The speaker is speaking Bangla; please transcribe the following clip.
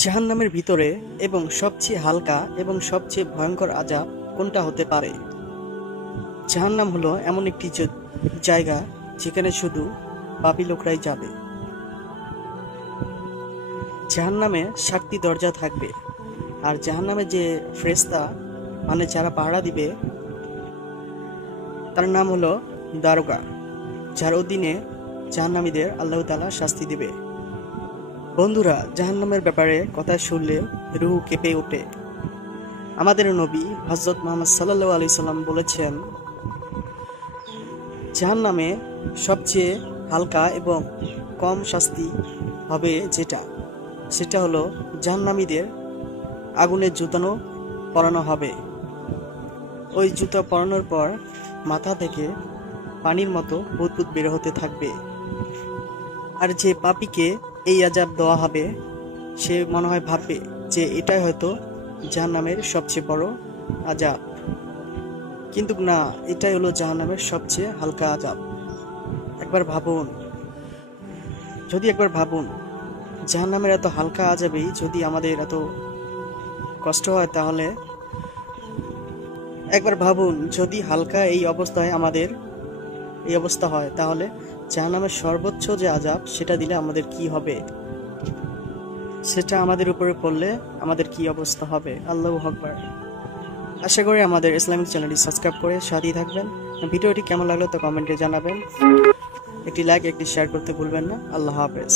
জাহান্নামের ভিতরে এবং সবচেয়ে হালকা এবং সবচেয়ে ভয়ঙ্কর আযাব কোনটা হতে পারে? জাহান্নাম হলো এমন একটি জায়গা যেখানে শুধু পাপী লোকরাই যাবে। জাহান্নামে 7টি দরজা থাকবে, আর জাহান্নামে যে ফেরেশতা মানে যারা পাহারা দিবে তার নাম হলো দারোগা, যার অধীনে জাহান্নামীদের আল্লাহ তাআলা শাস্তি দিবে। বন্ধুরা, জাহান্নামের ব্যাপারে কথা শুনলে রূহ কেঁপে ওঠে। আমাদের নবী হযরত মুহাম্মদ সাল্লাল্লাহু আলাইহি সাল্লাম বলেছেন, জাহান্নামে সবচেয়ে হালকা এবং কম শাস্তি হবে সেটা হলো জাহান্নামীদের আগুনের জুতানো পরানো হবে। ওই জুতা পরানোর পর মাথা থেকে পানির মতো বুদবুদ বের হতে থাকবে। আর যে পাপীকে এই আযাব দেওয়া হবে সে মনে হয় ভাববে যে এটাই হয়তো জাহান্নামের সবচেয়ে বড় আযাব, কিন্তু না, এটাই হলো জাহান্নামের সবচেয়ে হালকা আযাব। একবার ভাবুন, জাহান্নামের এত হালকা আযাবেই যদি আমাদের এত কষ্ট হয়, তাহলে একবার ভাবুন, যদি হালকা এই অবস্থায় আমাদের এই অবস্থা হয়, তাহলে জাহান্নামের সর্বোচ্চ যে আযাব সেটা দিলে আমাদের কি হবে, সেটা আমাদের উপরে পড়লে আমাদের কি অবস্থা হবে। আল্লাহু আকবার। আশা করি আমাদের ইসলামিক চ্যানেলটি সাবস্ক্রাইব করে সাথেই থাকবেন। ভিডিওটি কেমন লাগলো তা কমেন্টে জানাবেন। একটি লাইক, একটি শেয়ার করতে ভুলবেন না। আল্লাহ হাফেজ।